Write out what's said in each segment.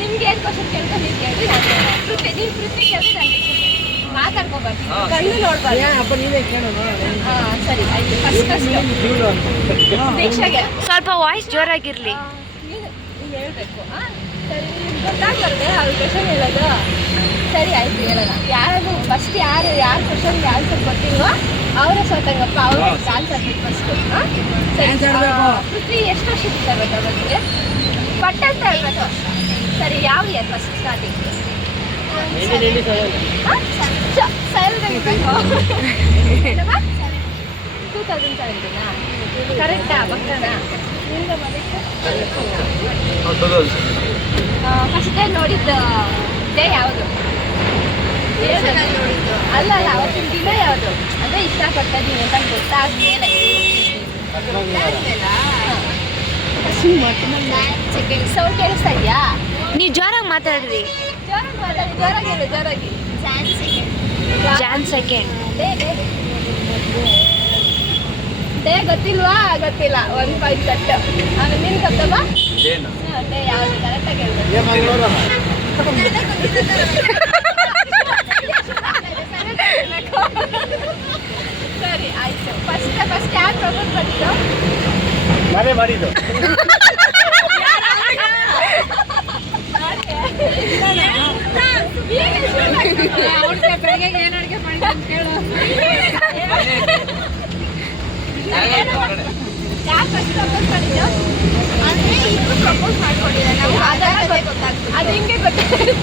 ನಿಮ್ಗೆ ಏನು ಕ್ವಶನ್ ಕೇಳ್ಕೊಂಡು ನೀವು ಕೇಳಿ ನೀನು ಪೃಥ್ವಿ ಕೇಳಿ ನನಗೆ ಮಾತಾಡ್ಕೋಬಾರ್ದು ಕಣ್ಣು ನೋಡ್ಬಾರ್ದು. ಸರಿ ಆಯ್ತು. ಫಸ್ಟ್ ದೀಕ್ಷಾಗೆ ಸ್ವಲ್ಪ ವಾಯ್ಸ್ ಜೋರಾಗಿರ್ಲಿ. ನೀನು ಹೇಳ್ಬೇಕು. ಸರಿ ನಿಮ್ಗೆ ಗೊತ್ತಾಗ್ಬಾರ್ದೆ ಅವ್ರು ಕ್ವಶನ್ ಹೇಳೋದು. ಸರಿ ಆಯ್ತು ಹೇಳೋಣ. ಯಾರು ಫಸ್ಟ್ ಯಾರು ಕ್ವಶನ್ಗೆ ಆನ್ಸರ್ ಗೊತ್ತಿಲ್ವೋ ಅವರೇ ಸೋತಂಗಪ್ಪ. ಅವರೇ ಆನ್ಸರ್ ಬೇಕು ಫಸ್ಟು. ಸರಿ ಪೃಥ್ವಿ ಎಷ್ಟು ವರ್ಷದಿಂದ ಗೊತ್ತಾ ಬಂದಿದೆ ಪಟ್ಟ ಅಂತ ಹೇಳ್ಬೇಕು. ಸರಿ ಯಾವ ಇಯರ್ ಫಸ್ಟ್ ಸ್ಟಾರ್ಟಿಂಗ್? 2017 ಕರೆಕ್ಟಾ? ಪಕ್ಕನಾ? ಫಸ್ಟ್ ಡೇ ನೋಡಿದ್ದು ಡೇ ಯಾವುದು? ಅಲ್ಲ ಅವತ್ತಿನ ದಿನ ಯಾವುದು ಅಂದರೆ ಇಷ್ಟಪಟ್ಟಿದ್ದೀನಿ ಅಂತ ಗೊತ್ತಾದ್ಮೇಲೆ ಸೌಂಡ್ ಕೇಳಿಸ್ತಾ ಇದೆಯಾ? ನೀವು ಜೋರಾಗಿ ಮಾತಾಡ್ರಿ. ಜೋರಾಗಿ ಜಾನ್ ಸೆಕೆಂಡ್ ಡೇ ಗೊತ್ತಿಲ್ವಾ? ಗೊತ್ತಿಲ್ಲ. 1 ಪಾಯಿಂಟ್ ಕಟ್ಟು. ಆಮೇಲೆ ನಿನ್ ಗೊತ್ತಮ್ಮ ಡೇ ಯಾವುದು ಕರೆಕ್ಟಾಗಿ ಹೇಳ್ಬೇಕು. ಸರಿ ಆಯ್ತು. ಫಸ್ಟ್ ಯಾರು ಪ್ರಪೋಸ್ ಮಾಡಿದ್ದು? ನಾನೇ ಮಾಡಿದ್ದು. ಯಾರು ಫಸ್ಟ್ ಪ್ರಪೋಸ್ ಮಾಡಿದ್ದು? ಅಂದರೆ ಇಬ್ಬರು ಪ್ರಪೋಸ್ ಮಾಡ್ಕೊಂಡಿದ್ದಾರೆ. ನಾವು ಗೊತ್ತಾಗ್ತದೆ. ಅದು ಹಿಂಗೆ ಗೊತ್ತಾಗ್ತದೆ.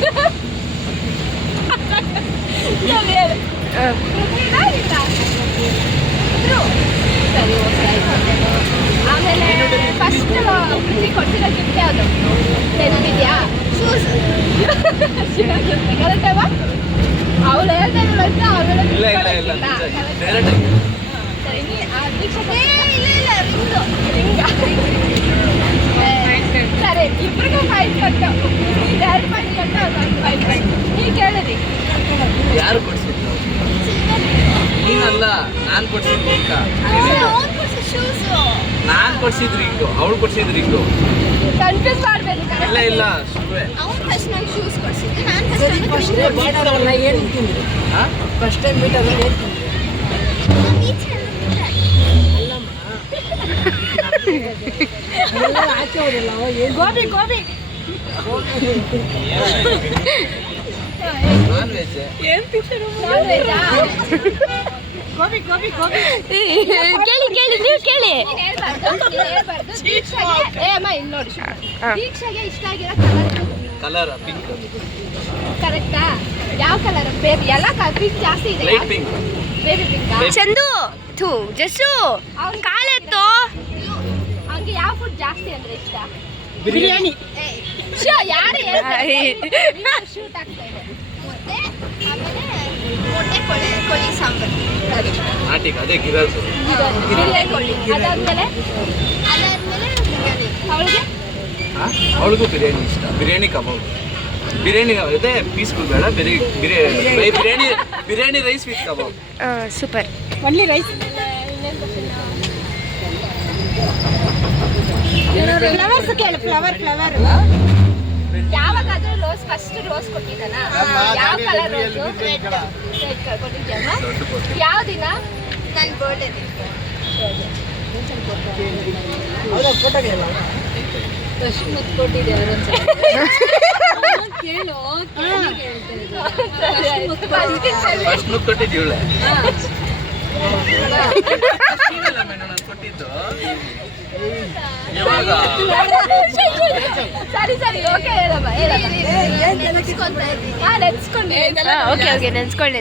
ಸರಿ ಓಕೆ ಆಯ್ತು. ಆಮೇಲೆ ಫಸ್ಟ್ ಪೃಥ್ವಿ ಕೊಡ್ತಿರೋ ಗಿಫ್ಟ್ ಯಾವುದು ನೆನಪಿದ್ಯಾ? ಶೂಸ್. ಕರೆಕ್ಟವಾ? ಅವಳು ಹೇಳ್ತಾ ಇರೋದಂತ ಆಮೇಲೆ ಸರಿ ಸರಿ ಇಬ್ಬರಿಗೂ 5 ಕಟ್ಟು. ನೀವು ಯಾರು ಮಾಡಿ ಕಟ್ಟು ಅದೊಂದು 5 ಕಟ್ಟು. ನೀವು ಕೇಳಿರಿ ಯಾರು ಕೊಡ್ಸಿದ್ದು? ನೀನಲ್ಲ, ನಾನು ಕೊಡ್ಸಿದ್ದು. ನಾನು ಕೊಡ್ಸಿದ್ ರಿಂಗು, ಅವಳು ಕೊಡ್ಸಿದ್ ರಿಂಗು. ಕನ್ಫ್ಯೂಸ್ ಮಾಡಬೇಡಿ. ಇಲ್ಲ ಶೂವೇ. ಅವ್ನು ಫಸ್ಟ್ ನಂಗೆ ಶೂಸ್ ಕೊಡ್ಸಿದ್ದು, ನಾನು ಫಸ್ಟ್ ಫಸ್ಟ್ ಟೈಮ್ ಮೀಟ್ ಆಗೋದು ಏನು ಆಚೆ ಹೋದಲ್ಲ ಗೋಬಿ ನಾನ್ ವೆಜ್. ಏನು ಪಿಕ್ಚರ್? ನಾನ್ ವೆಜ್ಜಾ? ಗೋಬಿ ಕೇಳಿ ನೀವು ಕೇಳಿ. ನೀನು ಹೇಳ್ಬಾರ್ದು. ದೀಕ್ಷಾಗೆ ಅಮ್ಮ ಇಲ್ಲಿ ನೋಡಿ. ದೀಕ್ಷಾಗೆ ಇಷ್ಟ ಆಗಿರೋ ಕಲರ್ ಪಿಂಕ್. ಕರೆಕ್ಟಾ? ಯಾವ ಕಲರ್? ಬೇಬಿ ಎಲ್ಲ ಪಿಂಕ್ ಜಾಸ್ತಿ ಇದೆ. Light pink. Baby pink. Chandu ಥೂ ಜಸ್ಸು ಕಾಲೆತ್ತು. ಅವ್ನಿಗೆ ಯಾವ ಫುಡ್ ಜಾಸ್ತಿ ಅಂದ್ರೆ ಇಷ್ಟ? ಬಿರಿಯಾನಿ. ಯಾರು ಶೂಟ್ ಆಗ್ತಾ ಇದೆ. ಮೊಟ್ಟೆ ಕೋಳಿ ಸಾಂಬಾರು. ನಾಟಿಕ ಅದೇ ಗಿರಾಸು. ಬಿರಿಯಾನಿ ಕೋಳಿ. ಅದಾದ್ಮೇಲೆ ಅವಳಿಗೆ ಅವಳಿಗೂ ಬಿರಿಯಾನಿ ಇಷ್ಟ. ಬಿರಿಯಾನಿ ಕಬಾಬ್. ಬಿರಿಯಾನಿ ಅದೇ ಪೀಸ್ಗಳು ಬೇಡ. Biryani rice with kebab. Super. Only rice. Flowers ಕೇಳು. ಫ್ಲವರ್ ಯಾವಾಗಾದ್ರೂ ಫಸ್ಟ್ ರೋಸ್ ಕೊಟ್ಟಿದ್ದಾನ? ಯಾವ ಕಲರ್ ರೋಸು? ರೆಡ್ ಕೊಟ್ಟಿದ್ಯಮ್ಮ? ಯಾವ ದಿನ? ನನ್ನ ಬರ್ಡೇ ದಿನ. ಫಸ್ಟ್ ಮುತ್ತು ಕೊಟ್ಟಿದ್ದೆ ಕೇಳು. ಫಸ್ಟ್ ಮುತ್ತು ಕೊಟ್ಟಿದ್ದೀವಳೆ. ನಾನು ಕೊಟ್ಟಿದ್ದು ಯಾವಾಗ? ಸರಿ ಓಕೆ ಹೇಳಮ್ಮ. ನೆನ್ಸ್ಕೊಂಡೆ. ಓಕೆ ನೆನ್ಸ್ಕೊಳ್ಳಿ.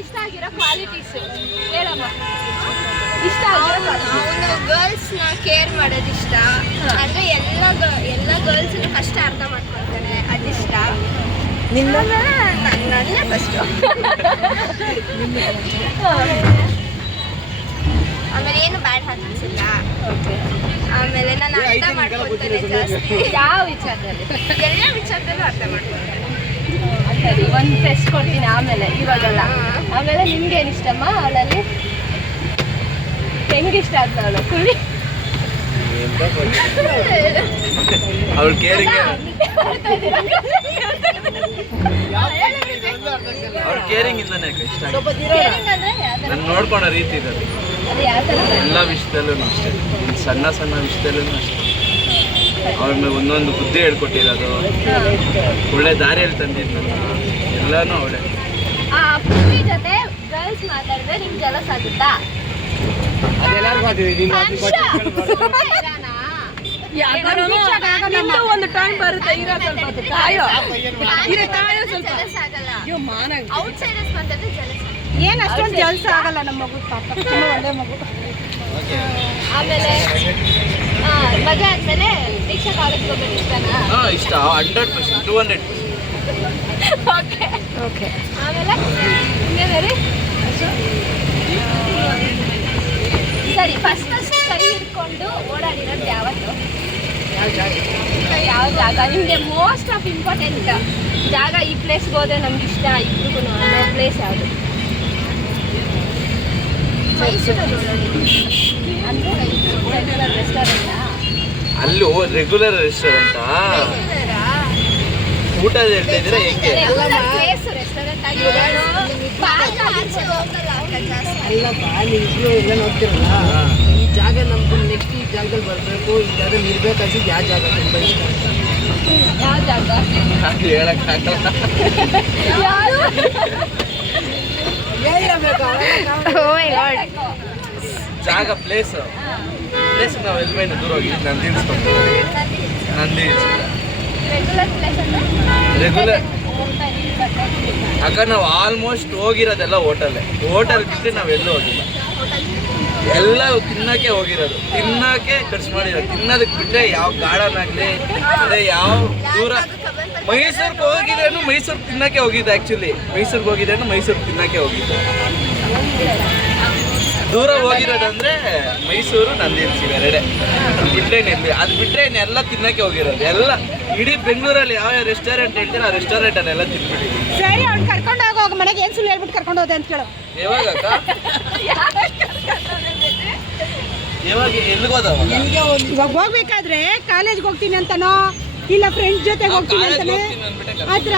ಇಷ್ಟ ಆಗಿರೋ ಕ್ವಾಲಿಟೀಸ್ ಹೇಳಮ್ಮ. ಇಷ್ಟ ಆಗಿರೋ ಅವನು ಗರ್ಲ್ಸ್ನ ಕೇರ್ ಮಾಡೋದು ಇಷ್ಟ. ಅಂದರೆ ಎಲ್ಲ ಗರ್ಲ್ಸ್ನ ಕಷ್ಟ ಅರ್ಥ ಮಾಡ್ಕೊಳ್ತಾನೆ, ಅದಿಷ್ಟ. ನನ್ನೇ ಫಸ್ಟು. ಆಮೇಲೆ ಏನು ಬ್ಯಾಡ್ ಅನಿಸಿಲ್ಲ. ಆಮೇಲೆ ನಾನು ಅರ್ಥ ಮಾಡ್ಕೊಳ್ತೇನೆ ಜಾಸ್ತಿ. ಯಾವ ವಿಚಾರದಲ್ಲಿ? ಎಲ್ಲ ವಿಚಾರದಲ್ಲೂ ಅರ್ಥ ಮಾಡ್ಕೊಳ್ತೇನೆ. ಸರಿ, ಒಂದು ಟೆಸ್ಟ್ ಕೊಡ್ತೀನಿ ಆಮೇಲೆ, ಇವಾಗಲ್ಲ. ಆಮೇಲೆ ನಿಮ್ಗೆ ಏನು ಇಷ್ಟಮ್ಮ ಅವಳಲ್ಲಿ? ಹೆಂಗ್ ಇಷ್ಟ ಆಯ್ತು ಅವಳು ಕುಳಿ ಅವ್ಳು ಕೇರಿಂಗ್ ಅವ್ಳ ಕೇರಿಂಗ್ ಇಂದಾನೆ ಇಷ್ಟ ಆಗಿದೆ. ಅಂದ್ರೆ ಯಾವ್ದು? ನಾನು ನೋಡ್ಕೊಳೋ ರೀತಿ ಇರೋದು ಅದು ಯಾವ ಥರ? ಎಲ್ಲ ವಿಷಯದಲ್ಲೂ ಅಷ್ಟೇ, ಸಣ್ಣ ಸಣ್ಣ ವಿಷಯದಲ್ಲೂ ಅಷ್ಟೇ. ಅವ್ರ ಮೇಲೆ ಒಂದೊಂದು ಬುದ್ಧಿ ಹೇಳ್ಕೊಟ್ಟಿರೋದು, ಒಳ್ಳೆ ದಾರಿಯಲ್ಲಿ ತಂದಿದ್ದು ಎಲ್ಲಾನು ಅವಳೆ. ಆ ಪೃಥ್ವಿ ಜೊತೆ ಗರ್ಲ್ಸ್ ಮಾತಾಡಿದ್ರೆ ನಿಮ್ಗೆ ಜಲಸ್ ಆಗುತ್ತಾ? ಒಂದು ಟೈಮ್ ಬರುತ್ತೆ ಇರೋ ಸ್ವಲ್ಪ ಹೊತ್ತು ಕಾಯೋ. ಔಟ್ಸೈಡರ್ಸ್ ಮಾತಾಡಿದ್ರೆ ಜಲಸ್ ಏನ್ ಅಷ್ಟೊಂದು ಜಲ್ಸ ಆಗಲ್ಲ ನಮ್ಮ ಮಗು ಪಾಪ ತುಂಬಾ ಒಳ್ಳೆ ಮಗು. ಆಮೇಲೆ ಮದುವೆ ಆದ್ಮೇಲೆ ದೀಕ್ಷಾ ಕಾಲೇಜ್ಗೆ ಹೋಗೋದು ಇಷ್ಟನಾ? ಹಾಂ ಇಷ್ಟ 100%, 200%. ಓಕೆ ಓಕೆ ಆಮೇಲೆ ಇನ್ನೇನು ರೀ? ಸರಿ ಫಸ್ಟ್ ಕೈ ಹಿಡ್ಕೊಂಡು ಓಡಾಡಿರೋದು ಯಾವತ್ತು? ಯಾವ ಜಾಗ ನಿಮಗೆ ಮೋಸ್ಟ್ ಆಫ್ ಇಂಪಾರ್ಟೆಂಟ್ ಜಾಗ? ಈ ಪ್ಲೇಸ್ಗೆ ಹೋದ್ರೆ ನಮ್ಗೆ ಇಷ್ಟ ಇಬ್ರಿಗೂ ಅನ್ನೋ ಪ್ಲೇಸ್ ಯಾವುದು? ಅಂದರೆ ರೆಗ್ಯುಲರ್ ರೆಸ್ಟೋರೆಂಟಾ? ಅಲ್ಲಿ ರೆಗ್ಯುಲರ್ ರೆಸ್ಟೋರೆಂಟಾ? ಊಟ ಹೇಳ್ತಾ ಇದ್ರೆ ಹೆಂಗೆ? ಪ್ಲೇಸ್ ರೆಸ್ಟೋರೆಂಟ್ ಆಗಿ ಅಲ್ಲಪ್ಪ ನೀವು ಎಲ್ಲ ನೋಡ್ತಿರಲ್ಲ, ಈ ಜಾಗ ನಮ್ದು ನೆಕ್ಸ್ಟ್ ಈ ಜಾಗದಲ್ಲಿ ಬರಬೇಕು, ಈ ಜಾಗದಲ್ಲಿ ಇರ್ಬೇಕನ್ಸಿದ್ದು ಯಾವ ಜಾಗ ತುಂಬ ಇಷ್ಟ ಅಂತ? ಯಾವ ಜಾಗ? ಅದು ಹೇಳಕ್ಕಾಗಲ್ಲ. ಹೇಳಬೇಕು ಓ ಮೈ ಗಾಡ್ ಜಾಗ ಪ್ಲೇಸ್ ನಾವು ಎಲ್ಮೇನು ದೂರ ಹೋಗಿ ನಂದಿ ಇಳಿಸ್ಕೊಂಡು ನಂದಿ ರೆಗ್ಯುಲರ್ ಪ್ಲೇಸ್ ಅಂದ್ರೆ ರೆಗ್ಯುಲರ್ ಆಗ ನಾವು ಆಲ್ಮೋಸ್ಟ್ ಹೋಗಿರೋದೆಲ್ಲ ಹೋಟೆಲ್ ಬಿಟ್ಟು ನಾವೆಲ್ಲೂ ಹೋಗಿಲ್ಲ. ಎಲ್ಲ ತಿನ್ನಕ್ಕೆ ಹೋಗಿರೋದು, ತಿನ್ನಕ್ಕೆ ಖರ್ಚು ಮಾಡಿರೋದು. ತಿನ್ನೋದಕ್ಕೆ ಬಿಟ್ಟರೆ ಯಾವ ಗಾರ್ಡನ್ ಆಗಲಿ ಅದೇ ಯಾವ ದೂರ ಮೈಸೂರಿಗೆ ಹೋಗಿದ್ದೇನು ಮೈಸೂರು ತಿನ್ನಕ್ಕೆ ಹೋಗಿದ್ದೆ. ಆ್ಯಕ್ಚುಲಿ ಮೈಸೂರಿಗೆ ಹೋಗಿದ್ದೇನು ಮೈಸೂರು ತಿನ್ನಕ್ಕೆ ಹೋಗಿದ್ದೆ. ದೂರ ಹೋಗಿರೋದಂದ್ರೆ ಮೈಸೂರು ನಂದಿ ಹಿಲ್ಸ್ ಎರಡೇ. ಅದು ಬಿಟ್ಟರೆ ಇನ್ನೆಲ್ಲ ತಿನ್ನಕ್ಕೆ ಹೋಗಿರೋದು. ಎಲ್ಲ ಇಡೀ ಬೆಂಗಳೂರಲ್ಲಿ ಯಾವ ರೆಸ್ಟೋರೆಂಟ್ ಹೇಳ್ತೀರ ಆ ರೆಸ್ಟೋರೆಂಟನ್ನೆಲ್ಲ ತಿನ್ಬಿಟ್ಟಿದ್ದೀವಿ. ಸರಿ ಅವ್ನು ಕರ್ಕೊಂಡು ಹೋಗೋ ಮನೆಗೆ ಏನ್ ಸುಳ್ಳು ಹೇಳ್ಬಿಟ್ಟು ಕರ್ಕೊಂಡು ಹೋದೆ ಅಂತ ಕೇಳು. ಯಾವಾಗ ಯಾವಾಗ ಎಲ್ಲಿಗೋದವ? ಇವಾಗ ಹೋಗ್ಬೇಕಾದ್ರೆ ಕಾಲೇಜ್ಗೆ ಹೋಗ್ತೀನಿ ಅಂತನೋ ಇಲ್ಲ ಫ್ರೆಂಡ್ಸ್ ಜೊತೆಗೆ ಹೋಗ್ತೀನಿ ಅಂತಾನೆ ಆತರ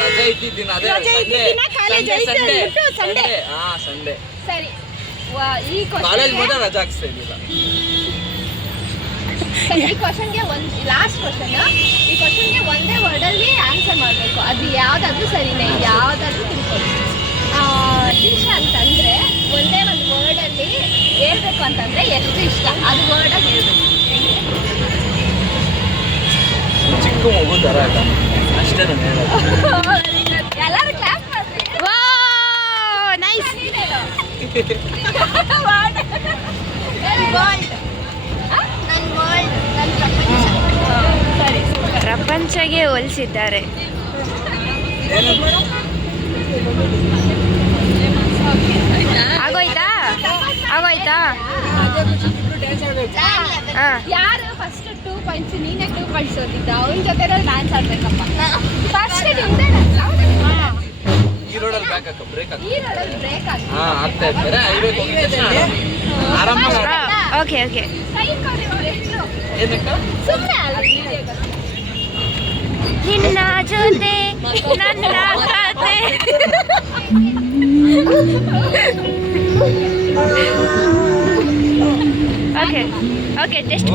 ರಜೆ ಇದ್ದಿದ್ದೀನಿ ಅದೇ ರಜೆ ಇದ್ದಿದ್ದಿನ ಕಾಲೇಜ್ ಐತೆ ಅಂದ್ಬಿಟ್ಟು ಸಂಡೇ. ಸಂಡೇ ಸರಿ ಈ ಕಾಲೇಜ್ ಕ್ವಶನ್ಗೆ ಮಾತ್ರ ರಜೆ ಹಾಕ್ಸ್ತಾ ಇದ್ದಿಲ್ಲ. ಈ ಕ್ವಶನ್ಗೆ ಒಂದು ಲಾಸ್ಟ್ ಕ್ವಶನ್. ಈ ಕ್ವಶನ್ಗೆ ಒಂದೇ ವರ್ಡಲ್ಲಿ ಆನ್ಸರ್ ಮಾಡಬೇಕು. ಅದು ಯಾವುದಾದ್ರೂ ಸರಿನೇ, ಯಾವುದಾದ್ರೂ ತಿಳ್ಕೊಳ್ಳಿ. ದೀಕ್ಷಾ ಅಂತಂದರೆ ಒಂದೇ ಒಂದು ವರ್ಡಲ್ಲಿ ಹೇಳ್ಬೇಕು ಅಂತಂದರೆ ಎಷ್ಟು ಇಷ್ಟ ಅದು ವರ್ಡಲ್ಲಿ ಹೇಳ್ಬೇಕು. ಚಿಕ್ಕ ಮಗು ಥರ ಇಲ್ಲ ಅಷ್ಟೇ ನಾನು ಹೇಳೋದು. ಎಲ್ಲರೂ ಕ್ಲಾಪ್ ಮಾಡ್ರಿ. ವಾವ್ ನೈಸ್ ಸರಿ ಪ್ರಪಂಚಗೆ ಹೋಲಿಸಿದ್ದಾರೆ. ಆಗೋಯ್ತಾ ಹಾಂ ಯಾರು ಫಸ್ಟ್ 2 ಪಾಯಿಂಟ್ಸ್ ನೀನೇ 2 ಪಾಯಿಂಟ್ಸ್ ಓದಿದ್ದ ಅವನ ಜೊತೆ ಡ್ಯಾನ್ಸ್ ಆಡ್ಬೇಕಪ್ಪ. ಫಸ್ಟ್ ಈ ರೋಡಲ್ಲಿ ಬ್ರೇಕ್ ಈ ರೋಡಲ್ಲಿ ಬ್ರೇಕ್ ಆಗಿ ಆಗ್ತಾ ಇರ್ತಾರೆ. ಹೈವೇ ಹೋಗಿದ ತಕ್ಷಣ ಆರಾಮಾಗಿ ಓಕೆ ಓಕೆ ಏನಕ್ಕ ಸುಮ್ಮನೆ ಅಲ್ಲ ವಿಡಿಯೋಗಳು. ನಿನ್ನ ಜೊತೆ ನನ್ನ ಕತೆ ಓಕೆ ಓಕೆ ಜಸ್ಟ್